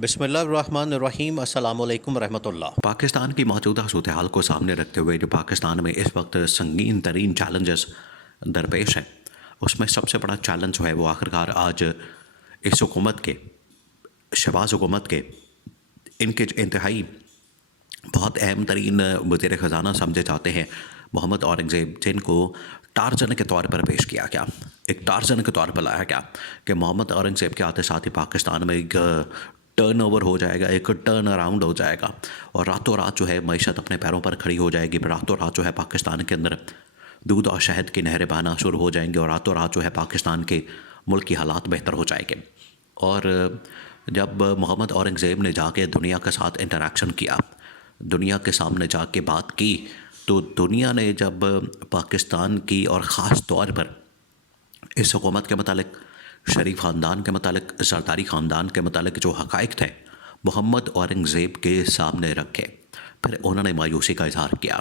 बिस्मिल्लाहिर्रहमानिर्रहीम अस्सलामुअलैकुम रहमतुल्लाह। पाकिस्तान की मौजूदा सूरत हाल को सामने रखते हुए जो पाकिस्तान में इस वक्त संगीन तरीन चैलेंजेस दरपेश हैं, उसमें सबसे बड़ा चैलेंज जो है वो आखिरकार आज इस हुकूमत के, शहबाज हुकूमत के, इनके इंतहाई बहुत अहम तरीन वज़ीर ख़जाना समझे जाते हैं मोहम्मद औरंगज़ेब, जिनको टार्जन के तौर पर पेश किया गया, एक टार्जन के तौर पर लाया गया कि मोहम्मद औरंगज़ेब के आते साथ ही पाकिस्तान में एक टर्न ओवर हो जाएगा, एक टर्न अराउंड हो जाएगा और रातों रात जो है मईशत अपने पैरों पर खड़ी हो जाएगी। रातों रात जो है पाकिस्तान के अंदर दूध और शहद की नहरें बहना शुरू हो जाएंगी और रातों रात जो है पाकिस्तान के मुल्क की हालात बेहतर हो जाएंगे। और जब मोहम्मद औरंगज़ेब ने जाके दुनिया के साथ इंटरेक्शन किया, दुनिया के सामने जाके बात की, तो दुनिया ने जब पाकिस्तान की और ख़ास तौर पर इस हुकूमत के मतलब शरीफ ख़ानदान के मतलब सरदारी ख़ानदान के मतलब जो हक़ाइक़ थे मोहम्मद औरंगज़ेब के सामने रखे, फिर उन्होंने मायूसी का इज़हार किया।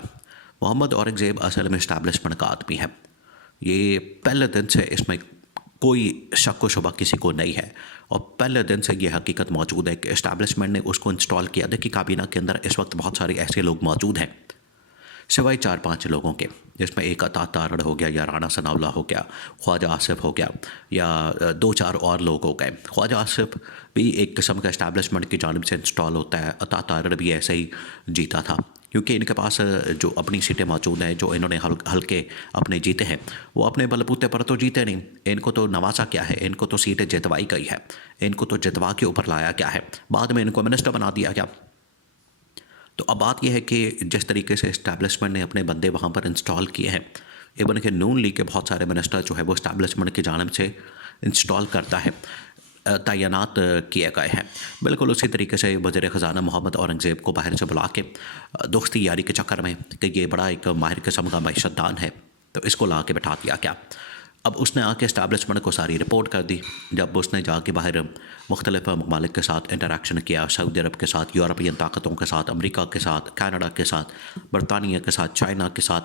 मोहम्मद औरंगज़ेब असल में इस्टेब्लिशमेंट का आदमी है, ये पहले दिन से इसमें कोई शक व शुबा किसी को नहीं है और पहले दिन से ये हकीकत मौजूद है कि इस्टेब्लिशमेंट ने उसको इंस्टॉल किया। देखिए काबीना के अंदर इस वक्त बहुत सारे ऐसे लोग मौजूद हैं सिवाय 4-5 लोगों के, जिसमें एक अता तारड़ हो गया या राना सनाउल्लाह हो गया, ख्वाजा आसिफ हो गया या 2-4 और लोग हो गए। ख्वाजा आसिफ भी एक किस्म का इस्टेब्लिशमेंट की जानिब से इंस्टॉल होता है, अता तारड़ भी ऐसे ही जीता था क्योंकि इनके पास जो अपनी सीटें मौजूद हैं, जो इन्होंने हल्के अपने जीते हैं, वो अपने बलबूते पर तो जीते नहीं। इनको तो नवाजा क्या है, इनको तो सीटें जितवाई गई है, इनको तो जितवा के ऊपर लाया गया है, बाद में इनको मिनिस्टर बना दिया गया। तो अब बात यह है कि जिस तरीके से इस्टेब्लिशमेंट ने अपने बंदे वहाँ पर इंस्टॉल किए हैं, इवन के नून लीग के बहुत सारे मिनिस्टर जो है वो इस्टेब्लिशमेंट की जानिब से इंस्टॉल करता है, तैनात किए गए हैं। बिल्कुल उसी तरीके से वज़ीर ख़जाना मोहम्मद औरंगज़ेब को बाहर से बुला के दोस्ती यारी के चक्कर में कि ये बड़ा एक माहिर किस्म का मईशतदान है, तो इसको ला के बैठा दिया गया। अब उसने आके इस्टेब्लिशमेंट को सारी रिपोर्ट कर दी। जब उसने जाके बाहर मुख्तलिफ ममालिक के साथ इंटरेक्शन किया, सऊदी अरब के साथ, यूरोपियन ताकतों के साथ, अमरीका के साथ, कनाडा के साथ, बरतानिया के साथ, चाइना के साथ,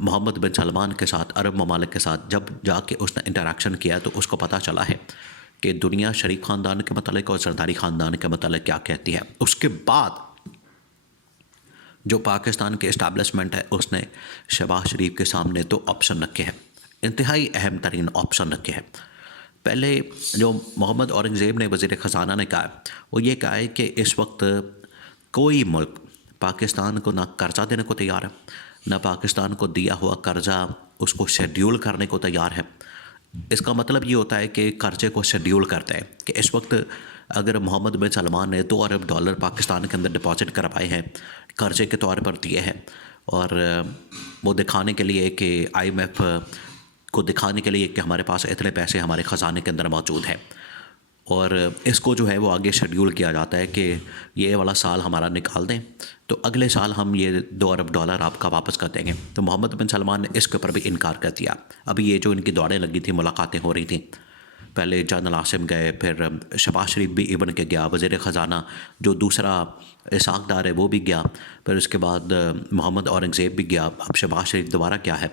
मोहम्मद बिन सलमान के साथ, अरब ममालिक के साथ जब जाके उसने इंटरेक्शन किया तो उसको पता चला है कि दुनिया शरीफ ख़ानदान के मतलब और सरदारी ख़ानदान के मतलब क्या कहती है। उसके बाद जो पाकिस्तान के इस्टेब्लिशमेंट है उसने शहबाज शरीफ के सामने 2 ऑप्शन रखे हैं, इंतहाई अहम तरीन ऑप्शन रखे हैं। पहले जो मोहम्मद औरंगज़ेब ने वज़ीर ख़जाना ने कहा, वो ये कहा है कि इस वक्त कोई मुल्क पाकिस्तान को ना कर्ज़ा देने को तैयार है, ना पाकिस्तान को दिया हुआ कर्ज़ा उसको शेड्यूल करने को तैयार है। इसका मतलब ये होता है कि कर्ज़े को शेड्यूल करते हैं कि इस वक्त अगर मोहम्मद बिन सलमान ने $2 अरब पाकिस्तान के अंदर डिपॉजिट करवाए हैं, कर्ज़े के तौर पर दिए हैं, और वो दिखाने के लिए कि IMF को दिखाने के लिए कि हमारे पास इतने पैसे हमारे ख़जाने के अंदर मौजूद हैं, और इसको जो है वो आगे शेड्यूल किया जाता है कि ये वाला साल हमारा निकाल दें तो अगले साल हम ये $2 अरब आपका वापस कर देंगे। तो मोहम्मद बिन सलमान ने इसके ऊपर भी इनकार कर दिया। अभी ये जो इनकी दौड़ें लगी थी, मुलाकातें हो रही थी, पहले जनरल आसिम गए, फिर शहबाज शरीफ भी इवन के गया, वज़ीर ख़जाना जो दूसरा इसाक डार है वो भी गया, फिर उसके बाद मोहम्मद औरंगज़ेब भी गया, अब शहबाज शरीफ दोबारा क्या है,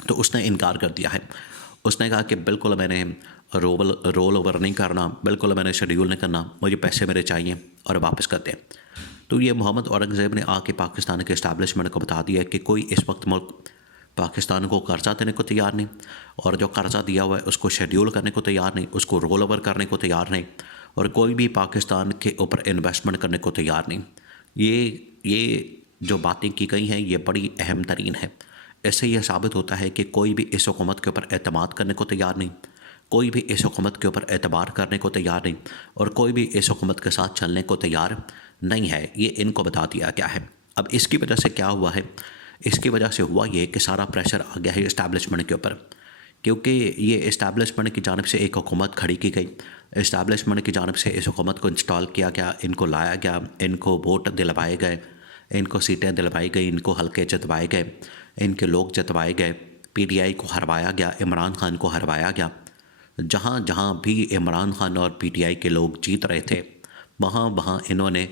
तो उसने इनकार कर दिया है। उसने कहा कि बिल्कुल मैंने रोल ओवर नहीं करना, बिल्कुल मैंने शेड्यूल नहीं करना, मुझे पैसे मेरे चाहिए और वापस कर दें। तो ये मोहम्मद औरंगज़ेब ने आके पाकिस्तान के इस्टेब्लिशमेंट को बता दिया कि कोई इस वक्त मुल्क पाकिस्तान को कर्ज़ा देने को तैयार नहीं, और जो कर्ज़ा दिया हुआ है उसको शेड्यूल करने को तैयार नहीं, उसको रोल ओवर करने को तैयार नहीं, और कोई भी पाकिस्तान के ऊपर इन्वेस्टमेंट करने को तैयार नहीं। ये जो बातें की गई हैं ये बड़ी अहम तरीन है। इससे यह साबित होता है कि कोई भी इस हुकूमत के ऊपर एतमाद करने को तैयार नहीं, कोई भी इस हुकूमत के ऊपर एतबार करने को तैयार नहीं, और कोई भी इस हुकूमत के साथ चलने को तैयार नहीं है। ये इनको बता दिया गया है। अब इसकी वजह से क्या हुआ है, इसकी वजह से हुआ ये कि सारा प्रेशर आ गया है इस्टेब्लिशमेंट के ऊपर, क्योंकि ये इस्टेब्लिशमेंट की जानिब से एक हुकूमत खड़ी की गई, इस्टेब्लिशमेंट की जानिब से इस हुकूमत को इंस्टॉल किया गया, इनको लाया गया, इनको वोट दिलवाए गए, इनको सीटें दिलवाई गई, इनको हल्के जितवाए गए, इनके लोग जितवाए गए, PTI को हरवाया गया, इमरान खान को हरवाया गया। जहाँ जहाँ भी इमरान खान और PTI के लोग जीत रहे थे वहाँ वहाँ इन्होंने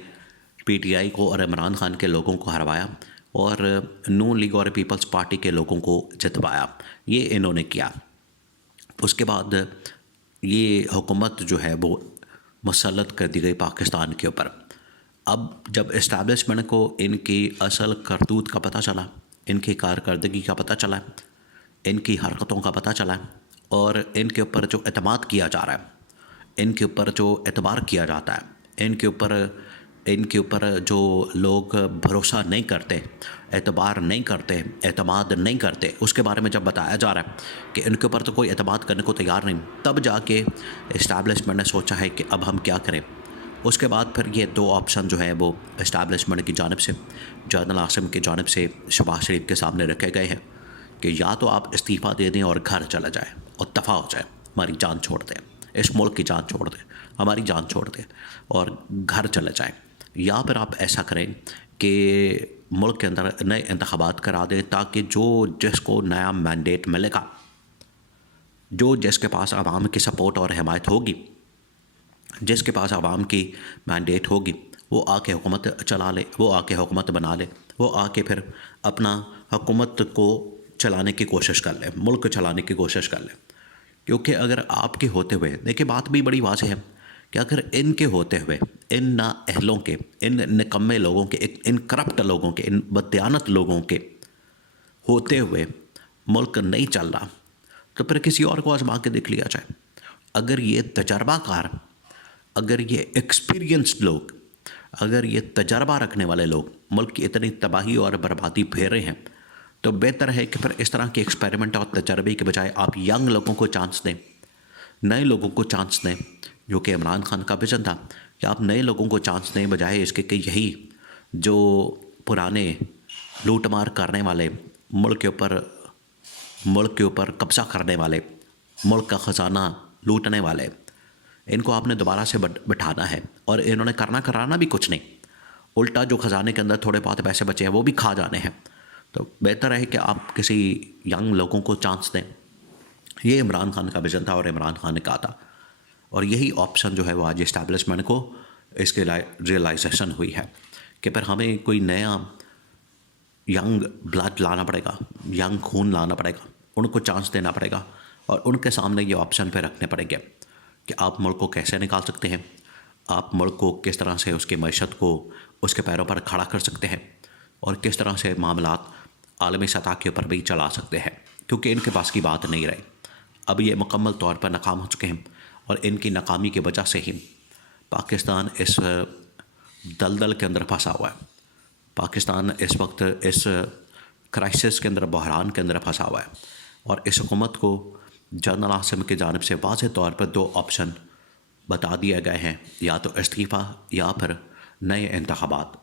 PTI को और इमरान खान के लोगों को हरवाया और नून लीग और पीपल्स पार्टी के लोगों को जितवाया। ये इन्होंने किया। उसके बाद ये हुकूमत जो है वो मुसल्लत कर दी गई पाकिस्तान के ऊपर। अब जब इस्टेब्लिशमेंट को इनकी असल करतूत का पता चला, इनकी कारकर्दगी का पता चला, इनकी हरकतों का पता चला और इनके ऊपर जो एतमाद किया जा रहा है, इनके ऊपर जो एतबार किया जाता है, इनके ऊपर जो लोग भरोसा नहीं करते, एतबार नहीं करते, एतमाद नहीं करते, उसके बारे में जब बताया जा रहा है कि इनके ऊपर तो कोई एतमाद करने को तैयार नहीं, तब जाके इस्टेब्लिशमेंट ने सोचा है कि अब हम क्या करें। उसके बाद फिर ये दो ऑप्शन जो है वो इस्टेब्लिशमेंट की जानिब से, जनरल आसिम की जानिब से शहबाज शरीफ के सामने रखे गए हैं कि या तो आप इस्तीफ़ा दे दें और घर चला जाए और दफ़ा हो जाए, हमारी जान छोड़ दें, इस मुल्क की जान छोड़ दें, हमारी जान छोड़ दें और घर चले जाएं, या फिर आप ऐसा करें कि मुल्क के अंदर नए इंतखाबात करा दें ताकि जो जिसको नया मैंडेट मिलेगा, जो जिसके पास आवाम की सपोर्ट और हिमायत होगी, जिसके पास आवाम की मैंडेट होगी, वो आके हुकूमत चला ले, वो आके हुकूमत बना ले, वो आके फिर अपना हुकूमत को चलाने की कोशिश कर ले, मुल्क चलाने की कोशिश कर ले। क्योंकि अगर आपके होते हुए, देखिए बात भी बड़ी वाज़ेह है कि अगर इनके होते हुए, इन नाअहलों के, इन निकम्मे लोगों के, इन करप्ट लोगों के, इन बददियानत लोगों के होते हुए मुल्क नहीं चल रहा, तो फिर किसी और को आजमा के देख लिया जाए। अगर ये तजर्बाकार, अगर ये एक्सपीरियंस्ड लोग, अगर ये तजर्बा रखने वाले लोग मुल्क की इतनी तबाही और बर्बादी फेर रहे हैं, तो बेहतर है कि फिर इस तरह के एक्सपेरिमेंट और तजर्बे के बजाय आप यंग लोगों को चांस दें, नए लोगों को चांस दें, जो कि इमरान खान का विजन था कि आप नए लोगों को चांस दें, बजाय इसके कि यही जो पुराने लूट मार करने वाले, मुल्क के ऊपर कब्ज़ा करने वाले, मुल्क का ख़जाना लूटने वाले, इनको आपने दोबारा से बिठाना है। और इन्होंने कराना भी कुछ नहीं, उल्टा जो ख़जाने के अंदर थोड़े बहुत पैसे बचे हैं वो भी खा जाने हैं। तो बेहतर है कि आप किसी यंग लोगों को चांस दें। ये इमरान खान का विजन था और इमरान खान ने कहा था, और यही ऑप्शन जो है वो आज इस्टेब्लिशमेंट को इसके रियलाइजेशन हुई है कि फिर हमें कोई नया यंग ब्लड लाना पड़ेगा, यंग खून लाना पड़ेगा, उनको चांस देना पड़ेगा और उनके सामने ये ऑप्शन पे रखने पड़ेंगे कि आप मुल्क को कैसे निकाल सकते हैं, आप मुल्क को किस तरह से उसकी मईशत को उसके पैरों पर खड़ा कर सकते हैं और किस तरह से मामलात आलमी सतह के ऊपर भी चला सकते हैं, क्योंकि इनके पास की बात नहीं रही। अब ये मुकम्मल तौर पर नाकाम हो चुके हैं और इनकी नाकामी की वजह से ही पाकिस्तान इस दलदल के अंदर फंसा हुआ है। पाकिस्तान इस वक्त इस क्राइसिस के अंदर, बहरान के अंदर फंसा हुआ है और इस हुकूमत को जनरल आसिम की जानिब से वाज़ेह तौर पर दो ऑप्शन बता दिए गए हैं, या तो इस्तीफ़ा या फिर नए इंतखाबात।